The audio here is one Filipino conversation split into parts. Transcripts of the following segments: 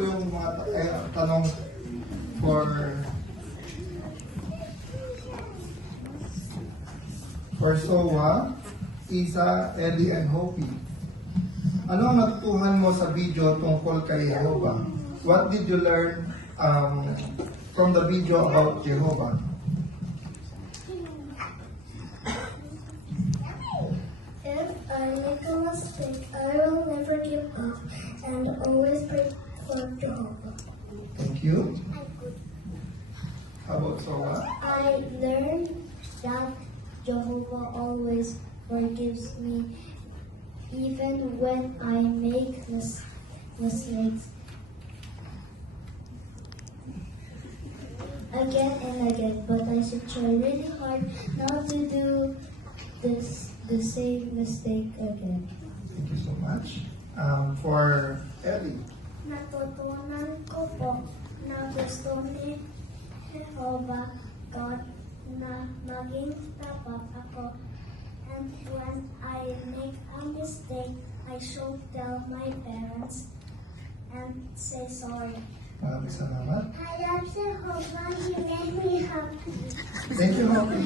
po yung mga tanong for Sowa, Isa, Eddie, and Hopi. Ano ang natutuhan mo sa video tungkol kay Jehovah? What did you learn from the video about Jehovah? If I make a mistake, I will never give up and always pray for Jehovah. Thank you. How about Sowa? I learned that Jehovah always forgives me even when I make mistakes. Again and again, but I should try really hard not to do the same mistake again. Thank you so much. For Ellie. Natutunan ko po na gusto ni Jehovah God na maging tapat ako. And when I make a mistake, I should tell my parents and say sorry. Maraming salamat. I love Jehovah, he made me happy. Thank you, Hopi.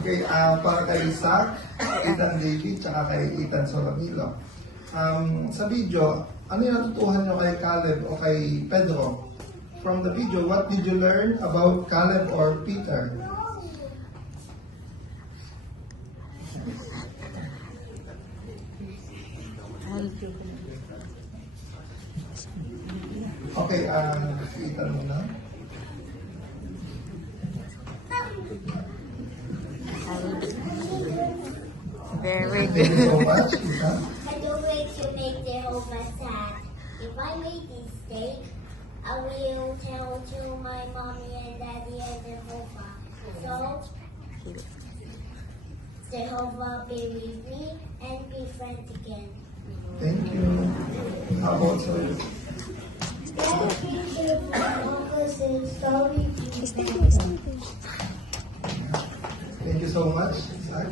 Okay, para kay Isaac, Ethan David, tsaka kay Ethan Solamilo. Sa video, ano yung natutuhan nyo kay Caleb o kay Pedro? From the video, what did you learn about Caleb or Peter? Okay, si Ethan muna. Very Thank you so good. much, Ethan. I don't wait to make Jehovah sad. If I make mistake, I will tell to my mommy and daddy and Jehovah. So, Jehovah be with me and be friends again. Thank you. How about you? Thank you so much, Isaac.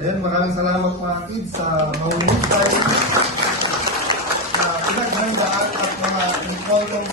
Ayan, maraming salamat mga kids sa mahusay na pinaghandaan at mga informong